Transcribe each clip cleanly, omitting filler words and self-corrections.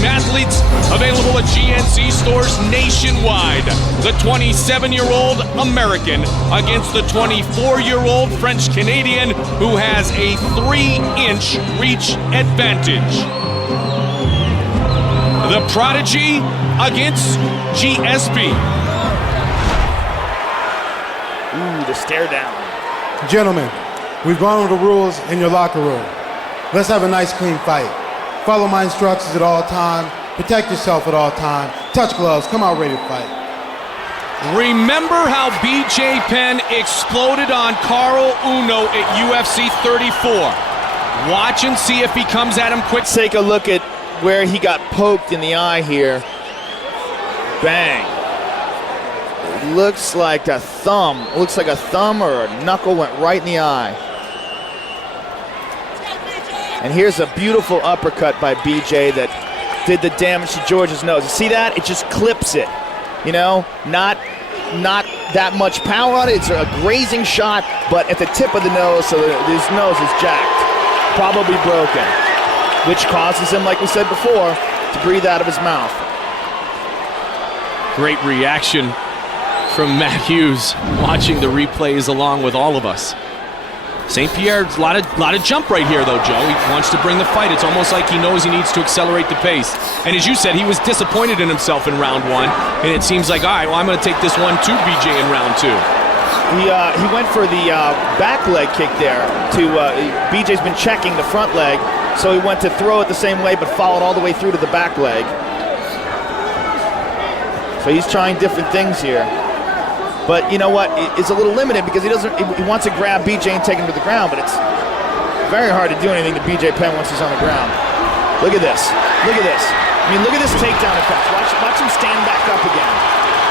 Team athletes available at GNC stores nationwide. The 27-year-old American against the 24-year-old French-Canadian who has a 3-inch reach advantage. The Prodigy against GSP. Ooh, the stare down. Gentlemen, we've gone over the rules in your locker room. Let's have a nice, clean fight. Follow my instructions at all times. Protect yourself at all times. Touch gloves. Come out ready to fight. Remember how BJ Penn exploded on Carl Uno at UFC 34. Watch and see if he comes at him quick. Take a look at where he got poked in the eye here. Bang. It looks like a thumb. Looks like a thumb or a knuckle went right in the eye. And here's a beautiful uppercut by BJ that did the damage to George's nose. See that? It just clips it. You know, not that much power on it. It's a grazing shot, but at the tip of the nose, so his nose is jacked, probably broken, which causes him, like we said before, to breathe out of his mouth. Great reaction from Matt Hughes, watching the replays along with all of us. St. Pierre, a lot of jump right here, though, Joe. He wants to bring the fight. It's almost like he knows he needs to accelerate the pace. And as you said, he was disappointed in himself in round one, and it seems like, all right, well, I'm going to take this one to BJ in round two. He went for the back leg kick there. BJ's been checking the front leg, so he went to throw it the same way, but followed all the way through to the back leg. So he's trying different things here. But you know what? It's a little limited because he wants to grab BJ and take him to the ground, but it's very hard to do anything to BJ Penn once he's on the ground. Look at this. Look at this. I mean, look at this takedown effect. Watch him stand back up again.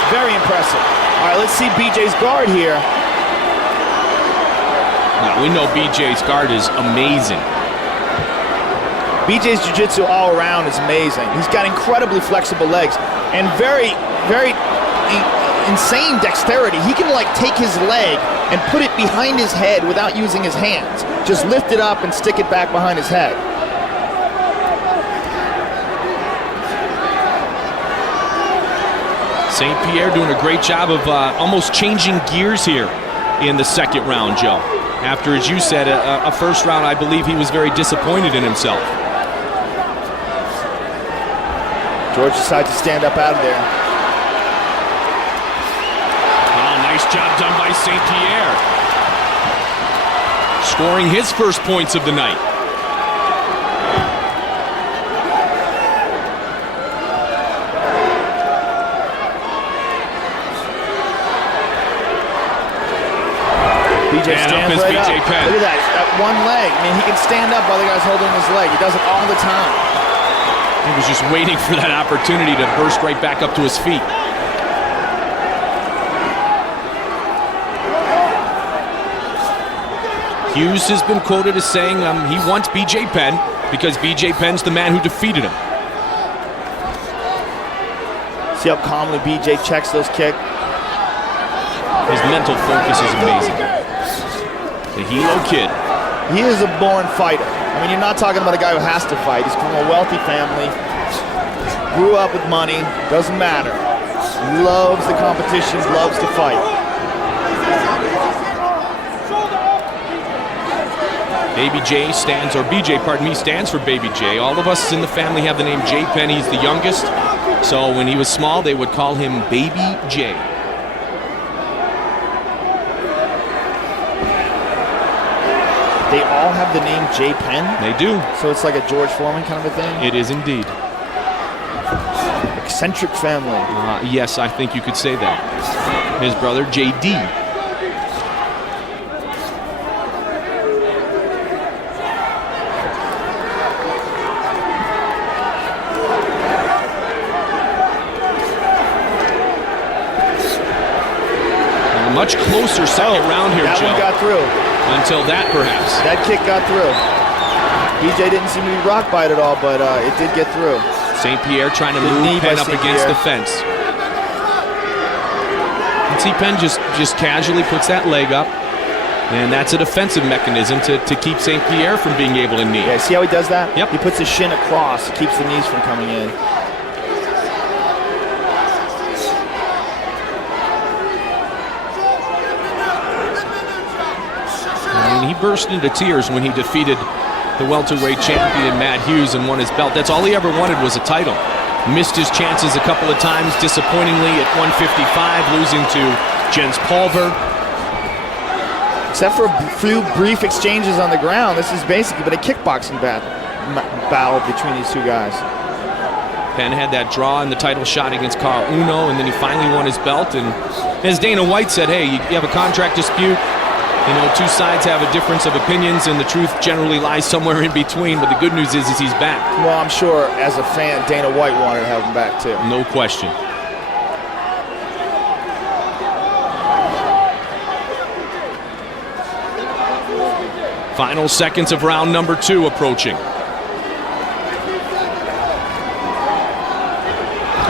Very impressive. All right, let's see BJ's guard here. Now, we know BJ's guard is amazing. BJ's jiu-jitsu all around is amazing. He's got incredibly flexible legs and very, very insane dexterity. He can like take his leg and put it behind his head without using his hands. Just lift it up and stick it back behind his head. St. Pierre doing a great job of almost changing gears here in the second round, Joe. After, as you said, a first round, I believe he was very disappointed in himself. George decides to stand up out of there. Nice job done by St. Pierre. Scoring his first points of the night. BJ stands right BJ up. Penn. Look at that one leg. I mean, he can stand up while the guy's holding his leg. He does it all the time. He was just waiting for that opportunity to burst right back up to his feet. Hughes has been quoted as saying he wants BJ Penn because BJ Penn's the man who defeated him. See how calmly BJ checks those kicks? His mental focus is amazing. The Hilo kid. He is a born fighter. I mean, you're not talking about a guy who has to fight. He's from a wealthy family, grew up with money, doesn't matter. Loves the competition, loves to fight. Baby J stands, or BJ, pardon me, stands for Baby J. All of us in the family have the name J. Penn. He's the youngest. So when he was small, they would call him Baby J. They all have the name J. Penn? They do. So it's like a George Foreman kind of a thing? It is indeed. Eccentric family. Yes, I think you could say that. His brother, J.D. Much closer second round here, Joe. That one got through. Until that, perhaps. That kick got through. BJ didn't seem to be rocked by it at all, but it did get through. St. Pierre trying to move Penn up against the fence. And see, Penn just casually puts that leg up. And that's a defensive mechanism to keep St. Pierre from being able to knee. Yeah, see how he does that? Yep. He puts his shin across, keeps the knees from coming in. He burst into tears when he defeaed the welterweight champion Matt Hughes and won his belt. That's all he ever wanted, was a title. Missed his chances a couple of times, disappointingly at 155, losing to Jens Pulver. Except for a few brief exchanges on the ground, this is basically been a kickboxing battle between these two guys. Penn had that draw in the title shot against Carl Uno, and then he finally won his belt. And as Dana White said, hey, you have a contract dispute. You know, two sides have a difference of opinions, and the truth generally lies somewhere in between. But the good news is he's back. Well, I'm sure as a fan, Dana White wanted to have him back too. No question. Final seconds of round number 2 approaching.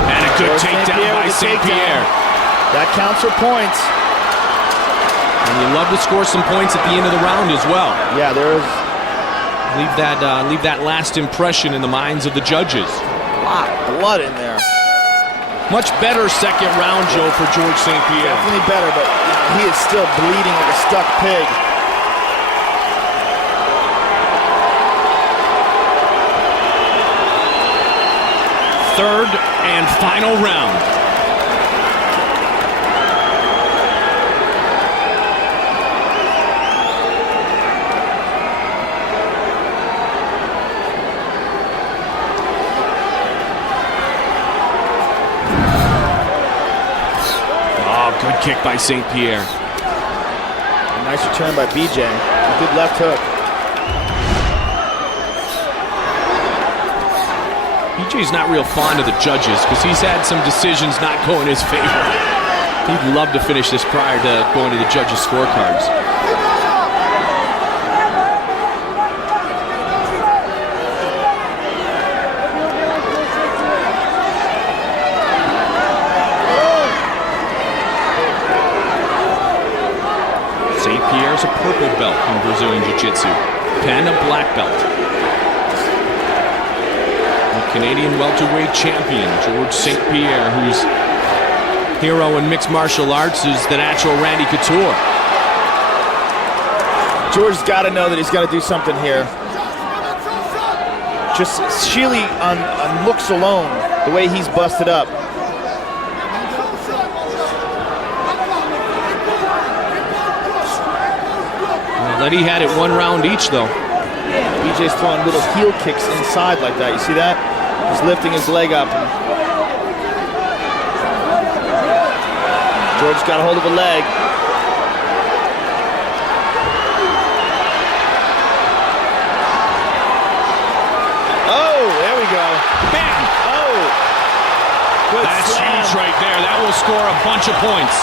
And a good takedown by St. Pierre. That counts for points. And you love to score some points at the end of the round as well. Yeah, there is. Leave that last impression in the minds of the judges. A lot of blood in there. Much better second round, Joe, for George St. Pierre. Definitely better, but he is still bleeding like a stuck pig. Third and final round. Good kick by St. Pierre. A nice return by BJ. A good left hook. BJ's not real fond of the judges because he's had some decisions not go in his favor. He'd love to finish this prior to going to the judges' scorecards. Pierre's a purple belt in Brazilian Jiu-Jitsu. Penn, a black belt. The Canadian welterweight champion, George St. Pierre, whose hero in mixed martial arts is the natural Randy Couture. George's got to know that he's got to do something here. Just Sheely on looks alone, the way he's busted up. Letty had it 1 round each, though. BJ's throwing little heel kicks inside like that. You see that? He's lifting his leg up. George's got a hold of a leg. Oh, there we go. Bam! Oh! Good That's slam. huge right there. That will score a bunch of points.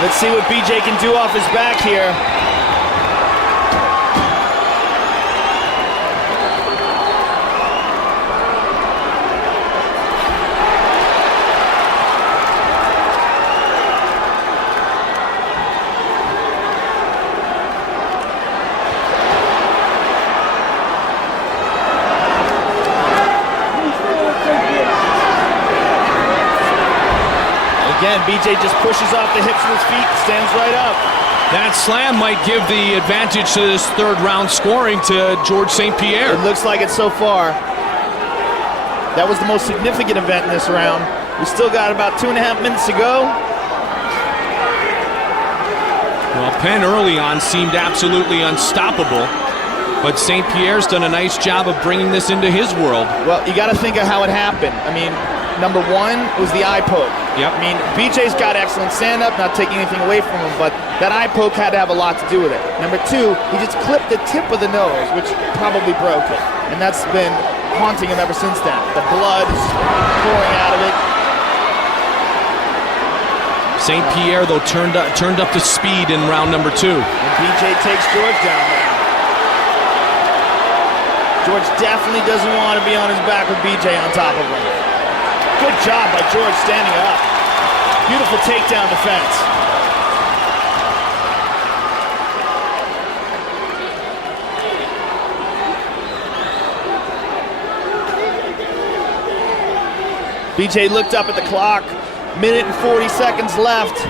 Let's see what BJ can do off his back here. Again, BJ just pushes off the hips with his feet, stands right up. That slam might give the advantage to this third round scoring to George St. Pierre. It looks like it so far. That was the most significant event in this round. We still got about 2.5 minutes to go. Well, Penn early on seemed absolutely unstoppable, but St. Pierre's done a nice job of bringing this into his world. Well, you got to think of how it happened. I mean, number 1 was the eye poke. Yep. I mean, BJ's got excellent stand-up, not taking anything away from him, but that eye poke had to have a lot to do with it. Number 2, he just clipped the tip of the nose, which probably broke it. And that's been haunting him ever since then. The blood is pouring out of it. St. Pierre, though, turned up the speed in round number 2. And BJ takes George down now. George definitely doesn't want to be on his back with BJ on top of him. Good job by George standing up. Beautiful takedown defense. BJ looked up at the clock. Minute and 40 seconds left.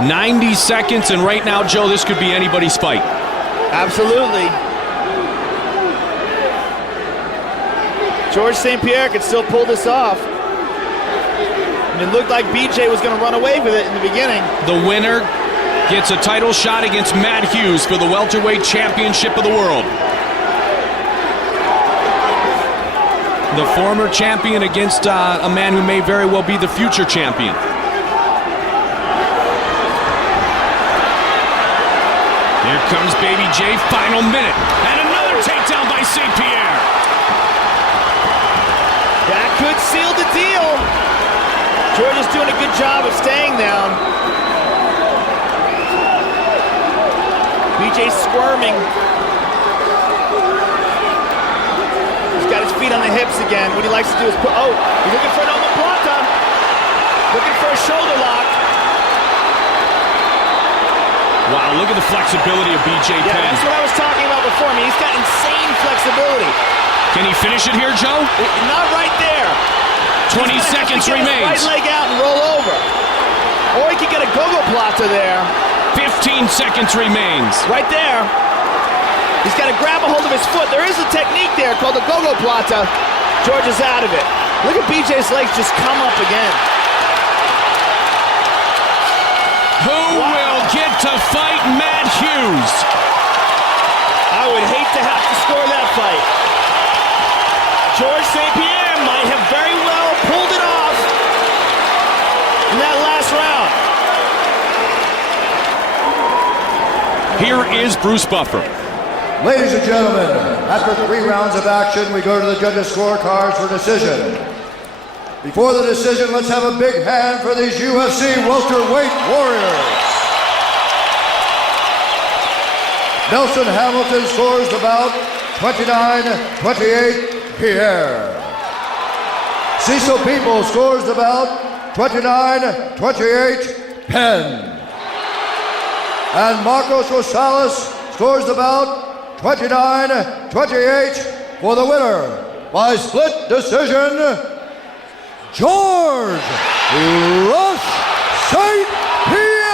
"90 seconds, and right now, Joe, this could be anybody's fight." Absolutely. George St. Pierre could still pull this off. And it looked like BJ was going to run away with it in the beginning. The winner gets a title shot against Matt Hughes for the welterweight championship of the world. The former champion against a man who may very well be the future champion. Here comes Baby J, final minute. And another takedown by St. Pierre. That could seal the deal. George is doing a good job of staying down. BJ's squirming. He's got his feet on the hips again. What he likes to do is put, he's looking for an omoplata. Looking for a shoulder lock. Wow, look at the flexibility of BJ Penn. Yeah, that's what I was talking about before. I mean, he's got insane flexibility. Can he finish it here, Joe? Not right there. 20 seconds remains. His right leg out and roll over. Or he could get a gogoplata there. 15 seconds remains. Right there. He's got to grab a hold of his foot. There is a technique there called the gogoplata. George is out of it. Look at BJ's legs just come up again. Who will get to fight Matt Hughes? I would hate to have to score that fight. George St. Pierre might have very well pulled it off in that last round. Here is Bruce Buffer. Ladies and gentlemen, after 3 rounds of action, we go to the judges' scorecards for decision. Before the decision, let's have a big hand for these UFC welterweight warriors. Nelson Hamilton scores the bout 29-28 Pierre. Cecil People scores the bout 29-28 Penn. And Marcos Rosales scores the bout 29-28 for the winner by split decision, George Rush St. Pierre.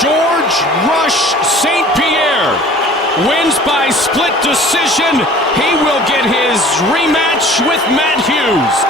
George Rush St. Pierre wins by split decision. He will get his rematch with Matt Hughes.